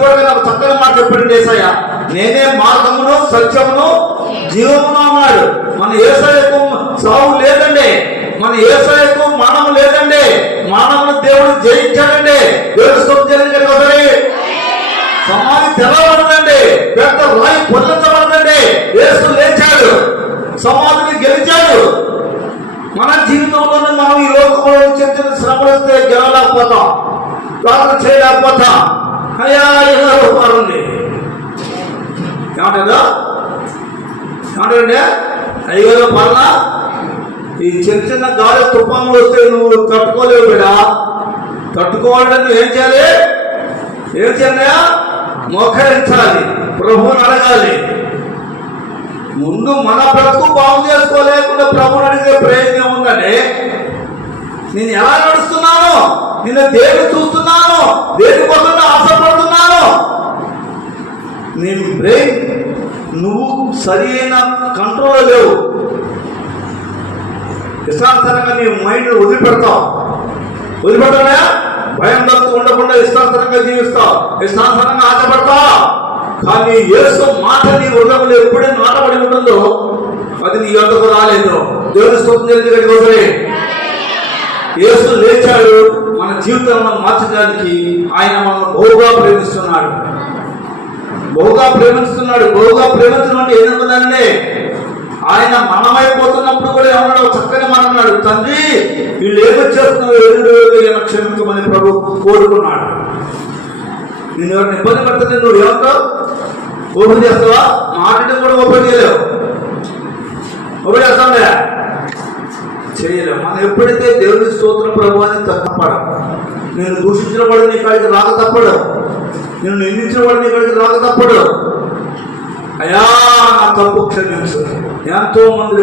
ఇందువరకు నాకు చక్కని మాట చెప్పండి యేసయ్య, నేనే మార్గమును సత్యమును జీవమును అన్నాడు. మన యేసయ్యకు సావు లేదండి, మన యేసయ్యకు మరణం లేదండి, మరణమును దేవుడు జయించాడండి. దేవుడు స్తోత్రం ఒకరి సమాధి తెరవబడదండి, పెద్ద రాయి పొందబడదండి. యేసు లేచాడు, సమాధిని గెలిచాడు. మన జీవితంలోనే మనం ఈ లోకంలో చిన్న శ్రమలు వస్తే గెలవలేకపోతాం, ప్రార్థన చేయలేకపోతాం. అయ్యా రూపాలండి ఏమంటారా ఏమంటారండి అయ్యగారు పర్లా ఈ చిన్న చిన్న గాలి తుఫాన్లు వస్తే నువ్వు తట్టుకోలేవు బిడ్డా. తట్టుకోవాలంటే నువ్వు ఏం చేయాలి? మోకరించాలి, ప్రభువుని అడగాలి. ముందు మన బ్రతుకు బాగు చేసుకోలేకుండా ప్రభువుని అడిగే ప్రయత్నం ఉందండి. నేను ఎలా నడుస్తున్నాను, నిన్ను దేని చూస్తున్నాను, దేనికోసం ఆశపడుతున్నాను. నీ బ్రెయిన్ నువ్వు సరి అయిన కంట్రోల్ లేవు. ఇష్టానుసారంగా నీ మైండ్ వదిలిపెడతావు. భయం భక్తి ఉండకుండా ఇష్టానుసారంగా జీవిస్తావు, ఇష్టానుసారంగా ఆశపడతావు. కానీ యేసు మాట నీ హృదయంలో ఎప్పుడైనా నాటబడి ఉంటుందో అది నీ యొద్దకు రాలేదు. దేవుని స్తోత్రం జరిగే యేసు లేచాడు. మన జీవితంలో మార్చడానికి ఆయన మనం బహుగా ప్రేమిస్తున్నాడు. బహుగా ప్రేమించడం అంటే ఏమనుకున్నానండి, ఆయన మరణమైపోతున్నప్పుడు కూడా ఏమన్నాడు? చక్కని మనన్నాడు, తండ్రి వీళ్ళు ఏమని చేస్తున్నారు క్షమించమని ప్రభు కోరుకున్నాడు. నేను ఎవరిని ఇబ్బంది పడుతుంది, నువ్వు ఏమంటావు? ఓపెన్ చేస్తావా? మాట్లాడి కూడా ఓపెన్ చేయలేవు. ఓపెన్ చేస్తాంలే, చేయలేవు. మనం ఎప్పుడైతే దేవుని స్తోత్రం ప్రభు అని తప్పడం, నేను దూషించిన వాడు నీ కాడికి రాక తప్పడు, నేను నిందించిన వాడు నీ కాడికి రాక తప్పడు. అయ్యా నా తప్పు క్షమించు. ఎంతో మంది